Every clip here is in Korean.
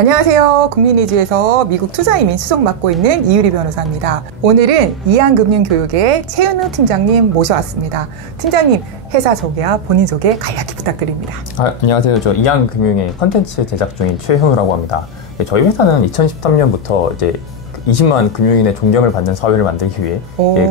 안녕하세요. 국민이지에서 미국 투자이민 수석 맡고 있는 이유리 변호사입니다. 오늘은 이한금융교육의 최은우 팀장님 모셔왔습니다. 팀장님, 회사 소개와 본인 소개 간략히 부탁드립니다. 안녕하세요. 저 이한금융의 컨텐츠 제작 중인 최현우라고 합니다. 저희 회사는 2013년부터 이제 20만 금융인의 존경을 받는 사회를 만들기 위해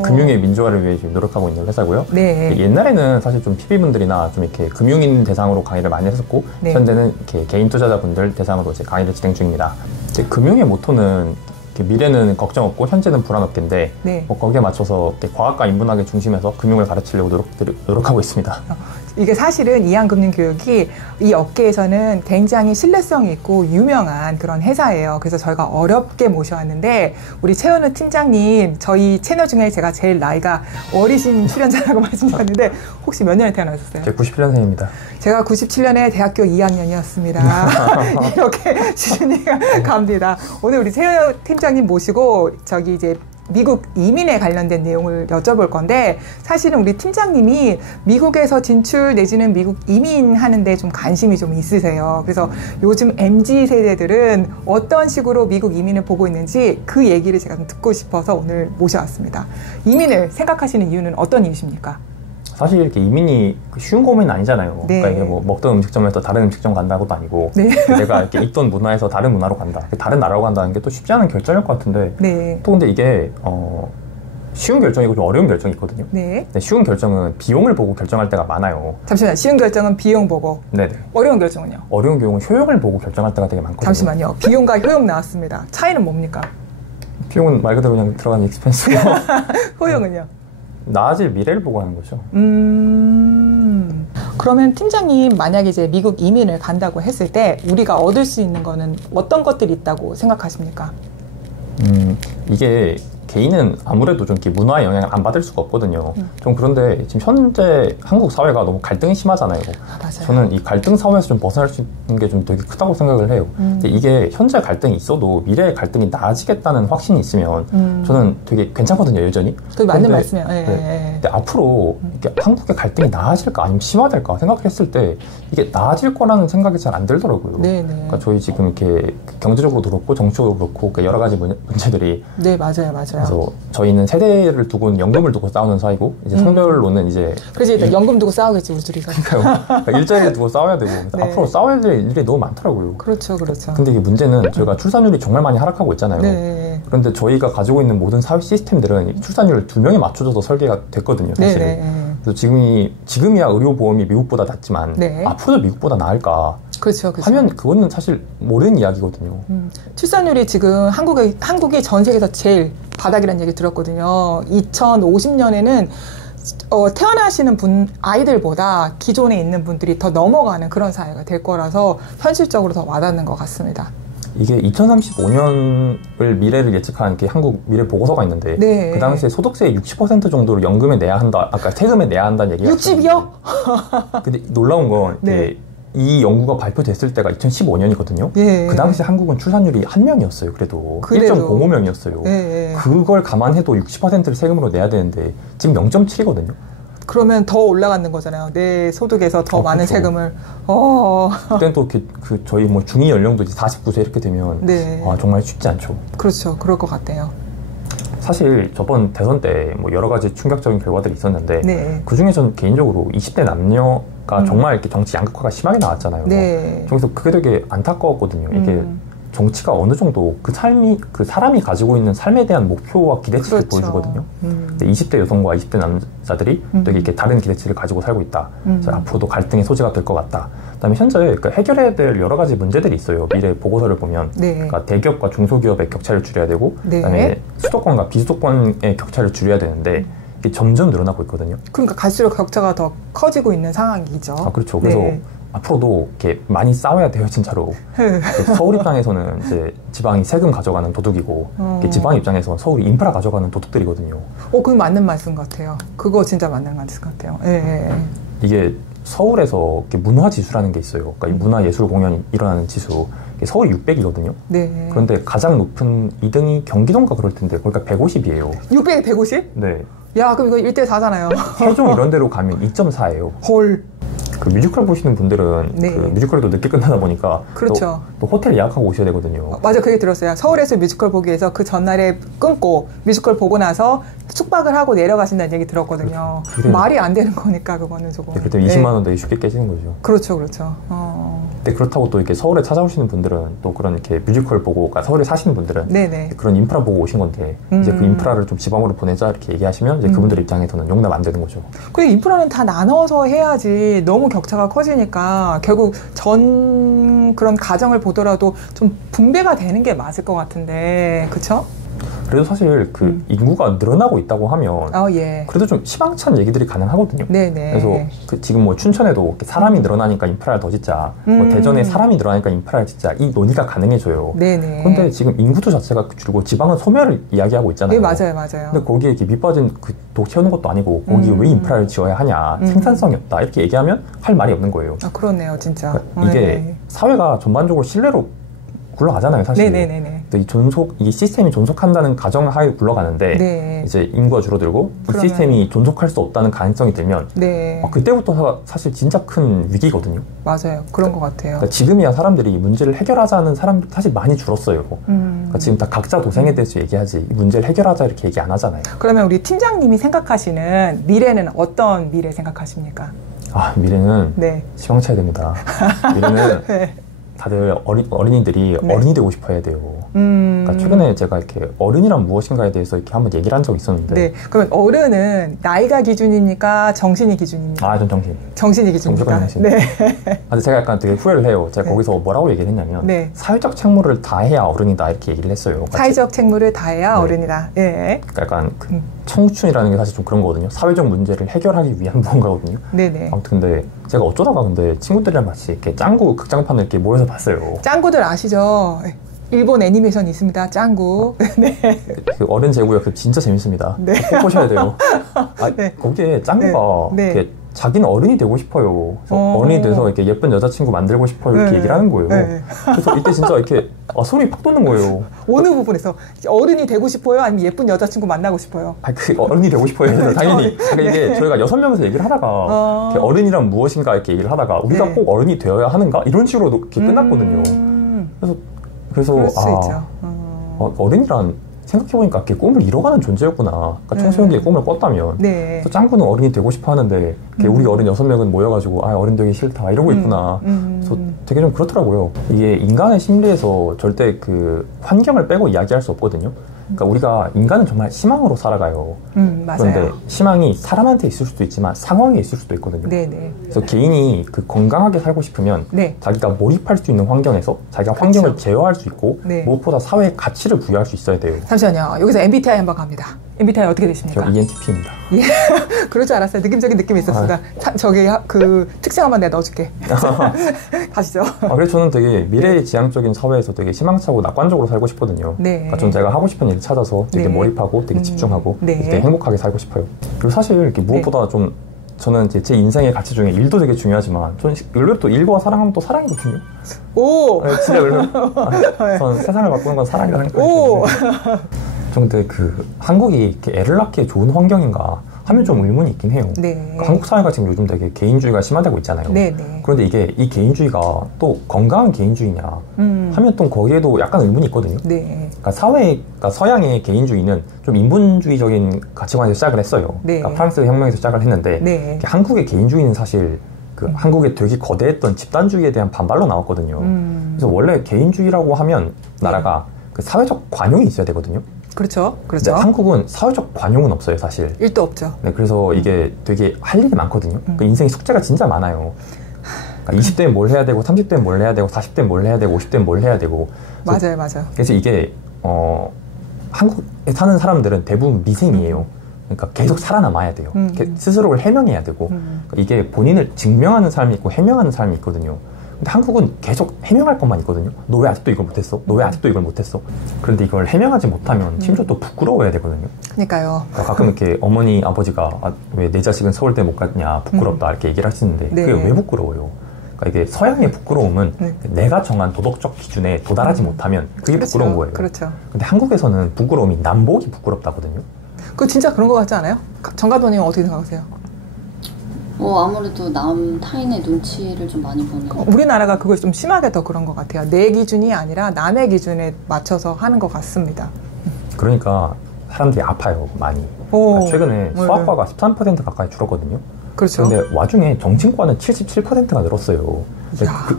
금융의 민주화를 위해 노력하고 있는 회사고요. 네. 옛날에는 사실 좀 PB분들이나 좀 이렇게 금융인 대상으로 강의를 많이 했었고, 네. 현재는 이렇게 개인 투자자분들 대상으로 이제 강의를 진행 중입니다. 이제 금융의 모토는 미래는 걱정 없고 현재는 불안 없겠는데, 네. 거기에 맞춰서 과학과 인문학의 중심에서 금융을 가르치려고 노력하고 있습니다. 이게 사실은 이한금융교육이 이 업계에서는 굉장히 신뢰성이 있고 유명한 그런 회사예요. 그래서 저희가 어렵게 모셔왔는데, 우리 최은우 팀장님, 저희 채널 중에 제가 제일 나이가 어리신 출연자라고 말씀드렸는데 혹시 몇 년에 태어나셨어요? 제가 91년생입니다. 제가 97년에 대학교 2학년이었습니다. 이렇게 시준이가 갑니다. 오늘 우리 최은우 팀장님 모시고 저기 이제 미국 이민에 관련된 내용을 여쭤볼 건데, 사실은 우리 팀장님이 미국에서 진출 내지는 미국 이민하는데 좀 관심이 좀 있으세요. 그래서 요즘 MZ세대들은 어떤 식으로 미국 이민을 보고 있는지 그 얘기를 제가 좀 듣고 싶어서 오늘 모셔왔습니다. 이민을 생각하시는 이유는 어떤 이유십니까? 사실 이렇게 이민이 쉬운 고민은 아니잖아요. 네. 그러니까 이게 뭐 먹던 음식점에서 다른 음식점 간다고도 아니고, 네. 내가 이렇게 있던 문화에서 다른 문화로 간다, 다른 나라로 간다는 게 또 쉽지 않은 결정일 것 같은데, 네. 또 근데 이게 쉬운 결정이고 좀 어려운 결정이 있거든요. 네. 쉬운 결정은 비용을 보고 결정할 때가 많아요. 잠시만요. 쉬운 결정은 비용 보고. 네네. 어려운 결정은요? 어려운 경우는 효용을 보고 결정할 때가 되게 많거든요. 잠시만요. 비용과 효용 나왔습니다. 차이는 뭡니까? 비용은 말 그대로 그냥 들어가는 익스펜스고, 효용은요? 나아질 미래를 보고 하는 거죠. 그러면 팀장님, 만약에 이제 미국 이민을 간다고 했을 때 우리가 얻을 수 있는 거는 어떤 것들이 있다고 생각하십니까? 이게 개인은 아무래도 좀 이렇게 문화의 영향을 안 받을 수가 없거든요. 좀 그런데 지금 현재 한국 사회가 너무 갈등이 심하잖아요. 맞아요. 저는 이 갈등 사회에서 좀 벗어날 수 있는 게 좀 되게 크다고 생각을 해요. 근데 이게 현재 갈등이 있어도 미래의 갈등이 나아지겠다는 확신이 있으면 저는 되게 괜찮거든요, 여전히. 그게 맞는 말씀이에요. 네. 근데 앞으로 이렇게 한국의 갈등이 나아질까 아니면 심화될까 생각했을 때 이게 나아질 거라는 생각이 잘 안 들더라고요. 그러니까 저희 지금 이렇게 경제적으로도 그렇고 정치적으로 그렇고 여러 가지 문제들이. 네, 맞아요. 그래서 저희는 세대를 두고는 연금을 두고 싸우는 사이고, 이제 성별로는 이제. 그래서 일단 연금 두고 싸우겠지, 우리 둘이서. 그러니까 일자리를 두고 싸워야 되고, 네. 앞으로 싸워야 될 일이 너무 많더라고요. 그렇죠. 근데 이게 문제는 저희가 출산율이 정말 많이 하락하고 있잖아요. 네. 그런데 저희가 가지고 있는 모든 사회 시스템들은 출산율을 2명에 맞춰져서 설계가 됐거든요, 사실. 네. 그래서 지금이야 의료보험이 미국보다 낫지만, 네. 앞으로도 미국보다 나을까? 그렇죠. 하면 그거는 사실 모르는 이야기거든요. 출산율이 지금 한국이 전 세계에서 제일 바닥이라는 얘기 들었거든요. 2050년에는 태어나시는 아이들보다 기존에 있는 분들이 더 넘어가는 그런 사회가 될 거라서 현실적으로 더 와닿는 것 같습니다. 이게 2035년을 미래를 예측한 게 한국 미래 보고서가 있는데, 네. 그 당시에 소득세의 60% 정도를 연금에 내야 한다, 아까 세금에 내야 한다는 얘기가 60이요? 근데 놀라운 건 네. 이 연구가 발표됐을 때가 2015년이거든요. 예. 그 당시 한국은 출산율이 1명이었어요. 그래도 1.05명이었어요. 예. 그걸 감안해도 60%를 세금으로 내야 되는데 지금 0.7이거든요. 그러면 더 올라가는 거잖아요. 내 소득에서 더 많은 그렇죠. 세금을. 그때는 또 저희 뭐 중위 연령도 이제 49세 이렇게 되면 네. 정말 쉽지 않죠. 그렇죠. 그럴 것 같아요. 사실 저번 대선 때 뭐 여러 가지 충격적인 결과들이 있었는데, 네. 그 중에 저는 개인적으로 20대 남녀가 정말 이렇게 정치 양극화가 심하게 나왔잖아요. 네. 그래서 그게 되게 안타까웠거든요. 이게 정치가 어느 정도 그 사람이 가지고 있는 삶에 대한 목표와 기대치를 그렇죠. 보여주거든요. 근데 20대 여성과 20대 남자들이 되게 이렇게 다른 기대치를 가지고 살고 있다. 앞으로도 갈등의 소지가 될 것 같다. 그다음에 현재 해결해야 될 여러 가지 문제들이 있어요. 미래 보고서를 보면. 네. 그러니까 대기업과 중소기업의 격차를 줄여야 되고, 네. 그다음에 수도권과 비수도권의 격차를 줄여야 되는데 이게 점점 늘어나고 있거든요. 그러니까 갈수록 격차가 더 커지고 있는 상황이죠. 그렇죠. 그래서 네. 앞으로도 이렇게 많이 싸워야 돼요, 진짜로. 서울 입장에서는 이제 지방이 세금 가져가는 도둑이고, 지방 입장에서는 서울이 인프라 가져가는 도둑들이거든요. 그게 맞는 말씀 같아요. 그거 진짜 맞는 말씀 같아요. 예. 이게 서울에서 문화 지수라는 게 있어요. 그러니까 문화 예술 공연이 일어나는 지수. 서울이 600이거든요. 네. 그런데 가장 높은 2등이 경기도인가 그럴 텐데, 그러니까 150이에요. 600에 150? 네. 야, 그럼 이거 1대4잖아요. 세종 이런 데로 가면 2.4예요. 헐. 그 뮤지컬 보시는 분들은 네. 그 뮤지컬도 늦게 끝나다 보니까 그렇죠. 또 호텔 예약하고 오셔야 되거든요. 맞아, 그게 들었어요. 서울에서 뮤지컬 보기 위해서 그 전날에 끊고 뮤지컬 보고 나서 숙박을 하고 내려가신다는 얘기 들었거든요. 그렇죠. 말이 안 되는 거니까 그거는 조금. 네, 그때 20만 원 되게 쉽게 깨지는 거죠. 그렇죠, 그렇죠. 근데 그렇다고 또 이렇게 서울에 찾아오시는 분들은 또 그런 이렇게 뮤지컬 보고, 그러니까 서울에 사시는 분들은 네네. 그런 인프라 보고 오신 건데 이제 그 인프라를 좀 지방으로 보내자 이렇게 얘기하시면 이제 그분들 입장에서는 용납 안 되는 거죠. 그리고 인프라는 다 나눠서 해야지 너무 격차가 커지니까 결국 전 그런 가정을 보더라도 좀 분배가 되는 게 맞을 것 같은데, 그렇죠? 그래도 사실 그 인구가 늘어나고 있다고 하면 예. 그래도 좀 희망찬 얘기들이 가능하거든요. 네네. 그래서 그 지금 뭐 춘천에도 사람이 늘어나니까 인프라를 더 짓자, 뭐 대전에 사람이 늘어나니까 인프라를 짓자, 이 논의가 가능해져요. 네네. 그런데 지금 인구수 자체가 줄고 지방은 소멸을 이야기하고 있잖아요. 네, 맞아요, 맞아요. 근데 거기에 이렇게 밑빠진 그 독 채우는 것도 아니고 거기에 왜 인프라를 지어야 하냐, 생산성이 없다 이렇게 얘기하면 할 말이 없는 거예요. 아, 그렇네요, 진짜. 그러니까 이게 사회가 전반적으로 신뢰로 굴러가잖아요, 사실. 네네네. 이 시스템이 존속한다는 가정하에 굴러가는데, 네. 이제 인구가 줄어들고, 이 시스템이 존속할 수 없다는 가능성이 들면, 네. 그때부터 사실 진짜 큰 위기거든요. 맞아요. 그런 것 같아요. 그러니까 지금이야 사람들이 이 문제를 해결하자는 사람들 사실 많이 줄었어요. 그러니까 지금 다 각자 도생에 대해서 얘기하지, 이 문제를 해결하자 이렇게 얘기 안 하잖아요. 그러면 우리 팀장님이 생각하시는 미래는 어떤 미래 생각하십니까? 아, 미래는 네. 시황차야 됩니다. 미래는 네. 다들 어린이들이 네. 어른이 되고 싶어 해야 돼요. 그러니까 최근에 제가 이렇게 어른이란 무엇인가에 대해서 이렇게 한번 얘기를 한 적이 있었는데. 네. 그러면 어른은 나이가 기준입니까? 정신이 기준입니까? 아, 전 정신. 정신이 기준입니까? 정신. 네. 근데 제가 약간 되게 후회를 해요. 제가 네. 거기서 뭐라고 얘기를 했냐면 네. 사회적 책무를 다해야 어른이다 이렇게 얘기를 했어요. 같이. 사회적 책무를 다해야 네. 어른이다. 예. 네. 그러니까 약간 그 청춘이라는 게 사실 좀 그런 거거든요. 사회적 문제를 해결하기 위한 무언가거든요. 네네. 아무튼 근데 제가 어쩌다가 근데 친구들이랑 같이 이렇게 짱구 극장판을 이렇게 모여서 봤어요. 짱구들 아시죠? 일본 애니메이션 있습니다. 짱구. 네. 그 어른 제구역 그 진짜 재밌습니다. 네. 꼭 보셔야 돼요. 아, 네. 거기에 짱구가 네. 이렇게 자기는 어른이 되고 싶어요. 그래서 어른이 돼서 이렇게 예쁜 여자친구 만들고 싶어요. 이렇게 네. 얘기를 하는 거예요. 네. 그래서 이때 진짜 이렇게 소름이 팍 돋는 거예요. 어느 부분에서 어른이 되고 싶어요? 아니면 예쁜 여자친구 만나고 싶어요? 아, 그 어른이 되고 싶어요. 당연히. 그러니까 이게 저희가 6명에서 얘기를 하다가 어른이란 무엇인가 이렇게 얘기를 하다가 우리가 네. 꼭 어른이 되어야 하는가 이런 식으로 이렇게 끝났거든요. 그래서 그럴 수 있죠. 어른이란 생각해보니까 걔 꿈을 이뤄가는 존재였구나. 그러니까 청소년기에 꿈을 꿨다면. 네. 그래서 짱구는 어른이 되고 싶어 하는데, 우리 어른 6명은 모여가지고, 어른 되기 싫다. 이러고 있구나. 그래서 되게 좀 그렇더라고요. 이게 인간의 심리에서 절대 그 환경을 빼고 이야기할 수 없거든요. 그러니까 우리가 인간은 정말 희망으로 살아가요. 맞아요. 그런데 희망이 사람한테 있을 수도 있지만 상황에 있을 수도 있거든요. 네네. 그래서 개인이 그 건강하게 살고 싶으면 네. 자기가 몰입할 수 있는 환경에서 자기가 그렇죠. 환경을 제어할 수 있고 네. 무엇보다 사회에 가치를 부여할 수 있어야 돼요. 잠시만요. 여기서 MBTI 한번 갑니다. MBTI 어떻게 되십니까? 저 ENTP입니다. 예, 그럴 줄 알았어요. 느낌적인 느낌이 있었습니다. 저기 그 특징 한번 내가 넣어줄게. 가시죠. 그래서 저는 되게 미래지향적인 사회에서 되게 희망차고 낙관적으로 살고 싶거든요. 네. 그러니까 전 제가 하고 싶은 일 찾아서 되게 네. 몰입하고 되게 집중하고 네. 되게 행복하게 살고 싶어요. 그리고 사실 이렇게 무엇보다 네. 좀 저는 이제 제 인생의 가치 중에 일도 되게 중요하지만 저는 의외로 또 일과 사랑하면 또 사랑이거든요. 오! 네, 진짜 의외로. 저는 세상을 바꾸는 건 사랑이라는 거예요. 근데 그 한국이 이렇게 애를 낳기에 좋은 환경인가 하면 좀 의문이 있긴 해요. 네. 그러니까 한국 사회가 지금 요즘 되게 개인주의가 심화되고 있잖아요. 네, 네. 그런데 이게 이 개인주의가 또 건강한 개인주의냐 하면 또 거기에도 약간 의문이 있거든요. 네. 그러니까 서양의 개인주의는 좀 인본주의적인 가치관에서 시작을 했어요. 네. 그러니까 프랑스 혁명에서 시작을 했는데 네. 한국의 개인주의는 사실 그 한국의 되게 거대했던 집단주의에 대한 반발로 나왔거든요. 그래서 원래 개인주의라고 하면 나라가 그 사회적 관용이 있어야 되거든요. 그렇죠. 그렇죠. 한국은 사회적 관용은 없어요, 사실. 1도 없죠. 네, 그래서 이게 되게 할 일이 많거든요. 그 인생의 숙제가 진짜 많아요. 그러니까 20대엔 뭘 해야 되고, 30대엔 뭘 해야 되고, 40대엔 뭘 해야 되고, 50대엔 뭘 해야 되고. 맞아요, 맞아요. 그래서 이게, 한국에 사는 사람들은 대부분 미생이에요. 그러니까 계속 살아남아야 돼요. 스스로를 해명해야 되고. 그러니까 이게 본인을 증명하는 사람이 있고, 해명하는 사람이 있거든요. 근데 한국은 계속 해명할 것만 있거든요. 너 왜 아직도 이걸 못했어? 너 왜 아직도 이걸 못했어? 그런데 이걸 해명하지 못하면 심지어 또 부끄러워야 되거든요. 그러니까요. 가끔 이렇게 어머니, 아버지가 왜 내 자식은 서울대 못 갔냐, 부끄럽다 이렇게 얘기를 하시는데 네. 그게 왜 부끄러워요? 그러니까 이게 서양의 부끄러움은 내가 정한 도덕적 기준에 도달하지 못하면 그게 그렇죠. 부끄러운 거예요. 그렇죠. 근데 한국에서는 부끄러움이 남복이 부끄럽다거든요. 그거 진짜 그런 거 같지 않아요? 정 감독님은 어떻게 생각하세요? 아무래도 타인의 눈치를 좀 많이 보는. 우리나라가 그걸 좀 심하게 더 그런 것 같아요. 내 기준이 아니라 남의 기준에 맞춰서 하는 것 같습니다. 그러니까 사람들이 아파요, 많이. 그러니까 최근에 수학과가 13% 가까이 줄었거든요. 그렇죠. 근데 와중에 정신과는 77%가 늘었어요.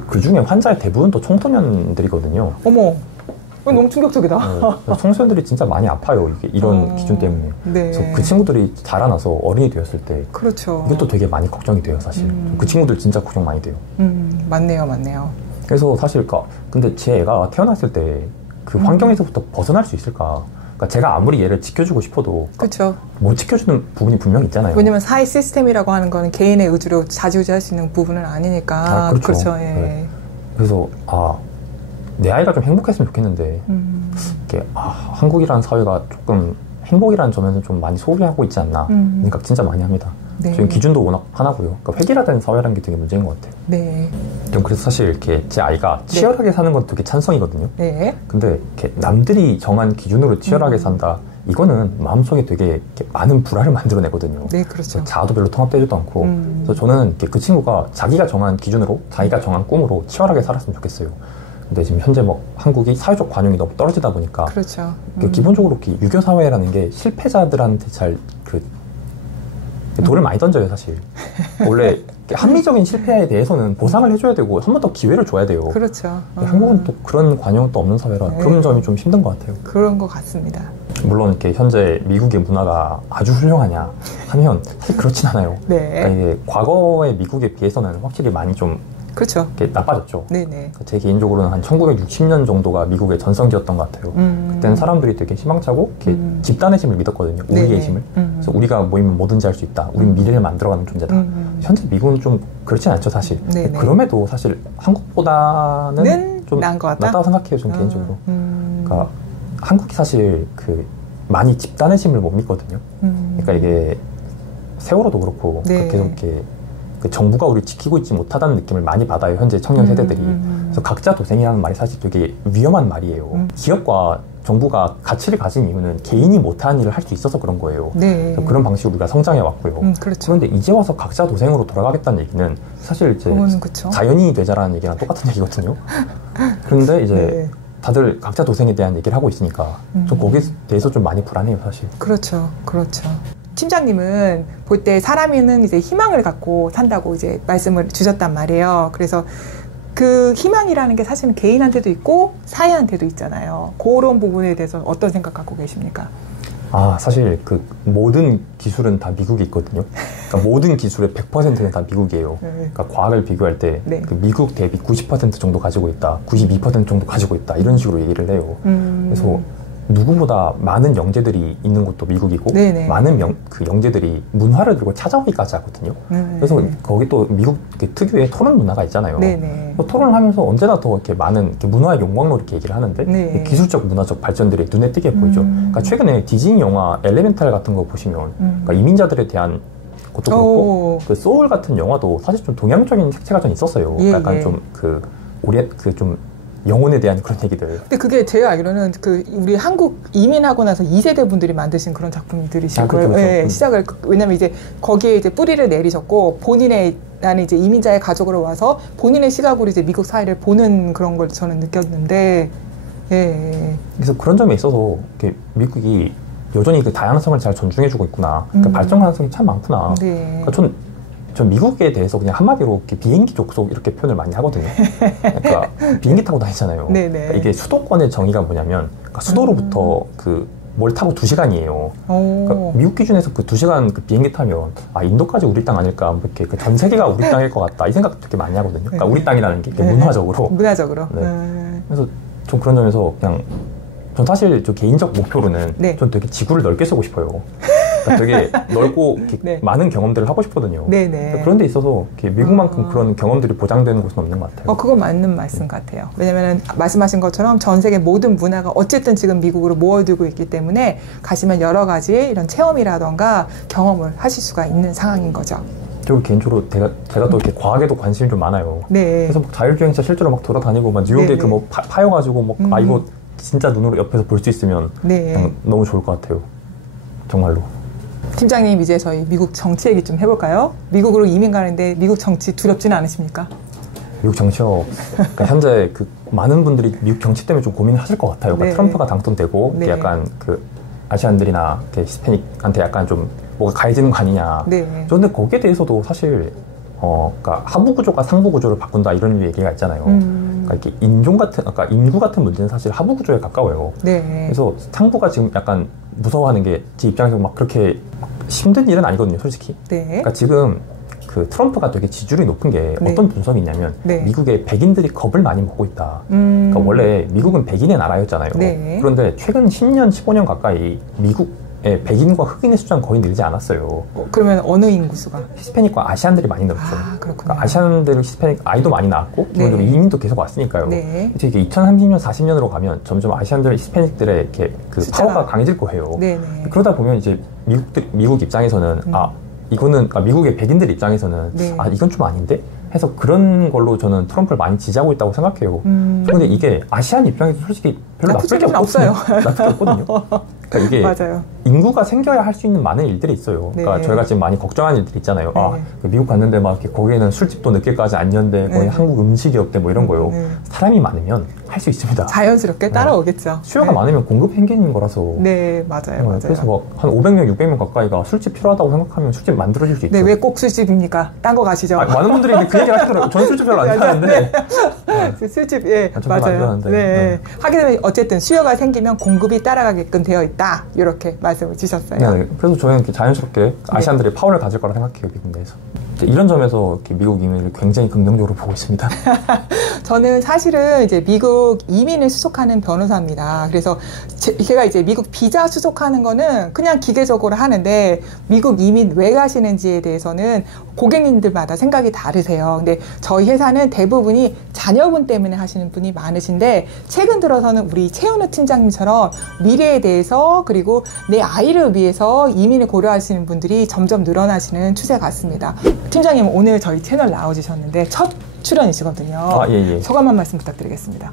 그 중에 환자의 대부분도 청소년들이거든요. 어머, 너무 충격적이다. 네, 청소년들이 진짜 많이 아파요. 이런 기준 때문에. 네. 그래서 그 친구들이 자라나서 어른이 되었을 때, 그렇죠. 이것도 되게 많이 걱정이 돼요, 사실. 그 친구들 진짜 걱정 많이 돼요. 맞네요. 그래서 사실, 근데 제 애가 태어났을 때 그 환경에서부터 벗어날 수 있을까? 그러니까 제가 아무리 얘를 지켜주고 싶어도 그렇죠. 못 지켜주는 부분이 분명히 있잖아요. 왜냐면 사회 시스템이라고 하는 거는 개인의 의지로 좌지우지할 수 있는 부분은 아니니까. 그렇죠. 예. 네. 그래서 내 아이가 좀 행복했으면 좋겠는데 이게 한국이라는 사회가 조금 행복이라는 점에서 좀 많이 소홀히하고 있지 않나 생각 진짜 많이 합니다. 네. 지금 기준도 워낙 하나고요. 그러니까 획일화된 사회라는 게 되게 문제인 것 같아요. 네. 좀 그래서 사실 이렇게 제 아이가 치열하게 사는 건 되게 찬성이거든요. 네. 근데 이렇게 남들이 정한 기준으로 치열하게 산다. 이거는 마음속에 되게 이렇게 많은 불화를 만들어내거든요. 네, 그렇죠. 자아도 별로 통합되지도 않고. 그래서 저는 그 친구가 자기가 정한 기준으로, 자기가 정한 꿈으로 치열하게 살았으면 좋겠어요. 근데 지금 현재 한국이 사회적 관용이 너무 떨어지다 보니까. 그렇죠. 기본적으로 유교 사회라는 게 실패자들한테 돌을 많이 던져요, 사실. 원래 합리적인 실패에 대해서는 보상을 해줘야 되고 한 번 더 기회를 줘야 돼요. 그렇죠. 한국은 또 그런 관용은 또 없는 사회라 그런 점이 좀 힘든 것 같아요. 그런 것 같습니다. 물론 이렇게 현재 미국의 문화가 아주 훌륭하냐 하면 사실 그렇진 않아요. 네. 그러니까 이게 과거의 미국에 비해서는 확실히 많이 좀 그렇죠. 나빠졌죠. 네네. 제 개인적으로는 한 1960년 정도가 미국의 전성기였던 것 같아요. 그때는 사람들이 되게 희망차고 집단의 힘을 믿었거든요. 우리의 힘을. 그래서 우리가 모이면 뭐든지 할 수 있다. 우린 미래를 만들어가는 존재다. 현재 미국은 좀 그렇진 않죠, 사실. 그럼에도 사실 한국보다는 좀 나은 것 같다? 낫다고 생각해요, 전 개인적으로. 그러니까 한국이 사실 많이 집단의 힘을 못 믿거든요. 그러니까 이게 세월호도 그렇고 계속 이렇게 정부가 우리 지키고 있지 못하다는 느낌을 많이 받아요, 현재 청년 세대들이. 그래서 각자 도생이라는 말이 사실 되게 위험한 말이에요. 기업과 정부가 가치를 가진 이유는 개인이 못하는 일을 할 수 있어서 그런 거예요. 네. 그런 방식으로 우리가 성장해 왔고요. 그렇죠. 그런데 이제 와서 각자 도생으로 돌아가겠다는 얘기는 사실 이제 자연인이 되자라는 얘기랑 똑같은 얘기거든요. 그런데 이제 다들 각자 도생에 대한 얘기를 하고 있으니까 좀 거기에 대해서 좀 많이 불안해요, 사실. 그렇죠. 팀장님은 볼 때 사람은 이제 희망을 갖고 산다고 이제 말씀을 주셨단 말이에요. 그래서 그 희망이라는 게 사실은 개인한테도 있고 사회한테도 있잖아요. 그런 부분에 대해서 어떤 생각 갖고 계십니까? 사실 모든 기술은 다 미국에 있거든요. 그러니까 모든 기술의 100%는 다 미국이에요. 그러니까 과학을 비교할 때 미국 대비 90% 정도 가지고 있다, 92% 정도 가지고 있다, 이런 식으로 얘기를 해요. 그래서 누구보다 많은 영재들이 있는 곳도 미국이고 많은 영재들이 문화를 들고 찾아오기까지 하거든요. 그래서 거기 또 미국 특유의 토론 문화가 있잖아요. 토론을 하면서 언제나 더 이렇게 많은 문화의 욕망으로 이렇게 얘기를 하는데 기술적 문화적 발전들이 눈에 띄게 보이죠. 그러니까 최근에 디즈니 영화 엘레멘탈 같은 거 보시면 그러니까 이민자들에 대한 것도 그렇고 소울 같은 영화도 사실 좀 동양적인 색채가 좀 있었어요. 약간 좀 좀 영혼에 대한 그런 얘기들. 근데 그게 제가 알기로는 우리 한국 이민하고 나서 2세대 분들이 만드신 그런 작품들이실 거예요. 그렇죠. 시작을 왜냐면 이제 거기에 이제 뿌리를 내리셨고 나는 이제 이민자의 가족으로 와서 본인의 시각으로 이제 미국 사회를 보는 그런 걸 저는 느꼈는데. 그래서 그런 점에 있어서 미국이 여전히 다양성을 잘 존중해주고 있구나. 그러니까 발전 가능성이 참 많구나. 그러니까 전 미국에 대해서 그냥 한마디로 비행기 족속 이렇게 표현을 많이 하거든요. 그러니까 비행기 타고 다니잖아요. 그러니까 이게 수도권의 정의가 뭐냐면 수도로부터 뭘 타고 2시간이에요. 그러니까 미국 기준에서 2시간 비행기 타면 인도까지 우리 땅 아닐까, 이렇게 전 세계가 우리 땅일 것 같다, 이 생각 되게 많이 하거든요. 그러니까 우리 땅이라는 게 문화적으로. 그래서 좀 그런 점에서 그냥 전 사실 개인적 목표로는 전 되게 지구를 넓게 쓰고 싶어요. 되게 넓고 많은 경험들을 하고 싶거든요. 그런 데 있어서 미국만큼 그런 경험들이 보장되는 곳은 없는 것 같아요. 그건 맞는 말씀 같아요. 왜냐면 말씀하신 것처럼 전 세계 모든 문화가 어쨌든 지금 미국으로 모여들고 있기 때문에 가시면 여러 가지 이런 체험이라던가 경험을 하실 수가 있는 상황인 거죠. 그리고 개인적으로 제가 또 이렇게 과학에도 관심이 좀 많아요. 그래서 자율주행차 실제로 돌아다니고 뉴욕에 파여가지고 이거 진짜 눈으로 옆에서 볼 수 있으면 그냥 너무 좋을 것 같아요. 정말로. 팀장님, 이제 저희 미국 정치 얘기 좀 해볼까요? 미국으로 이민 가는데 미국 정치 두렵지는 않으십니까? 미국 정치요. 그러니까 현재 그 많은 분들이 미국 정치 때문에 좀 고민을 하실 것 같아요. 그러니까 트럼프가 당선되고 약간 그 아시안들이나 히스패닉한테 약간 좀 뭐가 가해지는 거 아니냐. 그런데 거기에 대해서도 사실 그러니까 하부 구조가 상부 구조를 바꾼다 이런 얘기가 있잖아요. 그러니까 이렇게 그러니까 인구 같은 문제는 사실 하부 구조에 가까워요. 그래서 상부가 지금 약간 무서워하는 게 제 입장에서 막 그렇게 힘든 일은 아니거든요, 솔직히. 그러니까 지금 그 트럼프가 되게 지지율이 높은 게 어떤 분석이 있냐면 미국의 백인들이 겁을 많이 먹고 있다. 그러니까 원래 미국은 백인의 나라였잖아요. 그런데 최근 10년, 15년 가까이 미국의 백인과 흑인의 숫자는 거의 늘지 않았어요. 그러면 어느 인구수가? 히스패닉과 아시안들이 많이 늘었죠. 그러니까 아시안들, 히스패닉 아이도 많이 나왔고 기본적으로 이민도 계속 왔으니까요. 이제 2030년, 40년으로 가면 점점 아시안들, 히스패닉들의 이렇게 그 파워가 강해질 거예요. 그러다 보면 이제 미국 입장에서는 이거는 그러니까 미국의 백인들 입장에서는 이건 좀 아닌데? 해서 그런 걸로 저는 트럼프를 많이 지지하고 있다고 생각해요. 그런데 이게 아시안 입장에서 솔직히 별로 나쁠 게 없어요. 나쁠 게 없거든요. 그러니까 이게 맞아요. 인구가 생겨야 할 수 있는 많은 일들이 있어요. 그러니까 저희가 지금 많이 걱정하는 일들이 있잖아요. 미국 갔는데 막 이렇게 거기에는 술집도 늦게까지 안 연대, 거의 한국 음식이 없대, 뭐 이런 거요. 사람이 많으면 할 수 있습니다. 자연스럽게 따라오겠죠. 수요가 많으면 공급 행진인 거라서. 맞아요. 그래서 막 한 500명, 600명 가까이가 술집 필요하다고 생각하면 술집 만들어줄 수 있죠. 왜 꼭 술집입니까? 딴 거 가시죠. 많은 분들이 그 얘기를 하시더라고요. 전 술집 별로 안 좋아하는데. 술집, 맞아요. 하게 되면 어쨌든 수요가 생기면 공급이 따라가게끔 되어 있다. 이렇게 말씀을 주셨어요. 그래서 저는 이렇게 자연스럽게 아시안들이 파워를 가질 거라 생각해요, 미국 내에서. 이런 점에서 이렇게 미국 이민을 굉장히 긍정적으로 보고 있습니다. 저는 사실은 이제 미국 이민을 수속하는 변호사입니다. 그래서 제가 이제 미국 비자 수속하는 거는 그냥 기계적으로 하는데 미국 이민 왜 가시는지에 대해서는 고객님들마다 생각이 다르세요. 근데 저희 회사는 대부분이 자녀분 때문에 하시는 분이 많으신데 최근 들어서는 우리 최은우 팀장님처럼 미래에 대해서 그리고 내 아이를 위해서 이민을 고려하시는 분들이 점점 늘어나시는 추세 같습니다. 팀장님, 오늘 저희 채널 나와주셨는데 첫 출연이시거든요. 소감 한 말씀 부탁드리겠습니다.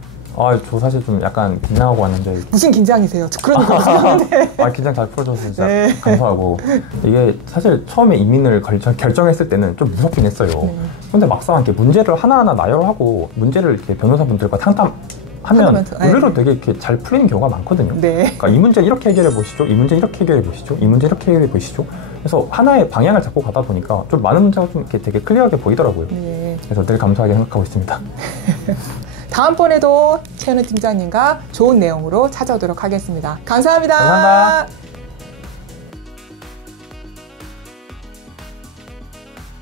저 사실 좀 약간 긴장하고 왔는데. 무슨 긴장이세요? 그런 거 없었는데. 긴장 잘 풀어줘서 진짜 감사하고. 이게 사실 처음에 이민을 결정했을 때는 좀 무섭긴 했어요. 근데 막상 이렇게 문제를 하나하나 나열하고 문제를 이렇게 변호사분들과 상담하면 의외로 되게 이렇게 잘 풀리는 경우가 많거든요. 그러니까 이 문제 이렇게 해결해 보시죠. 이 문제 이렇게 해결해 보시죠. 이 문제 이렇게 해결해 보시죠. 그래서 하나의 방향을 잡고 가다 보니까 좀 많은 문제가 좀 이렇게 되게 클리어하게 보이더라고요. 그래서 늘 감사하게 생각하고 있습니다. 다음번에도 최은우 팀장님과 좋은 내용으로 찾아오도록 하겠습니다. 감사합니다. 감사합니다.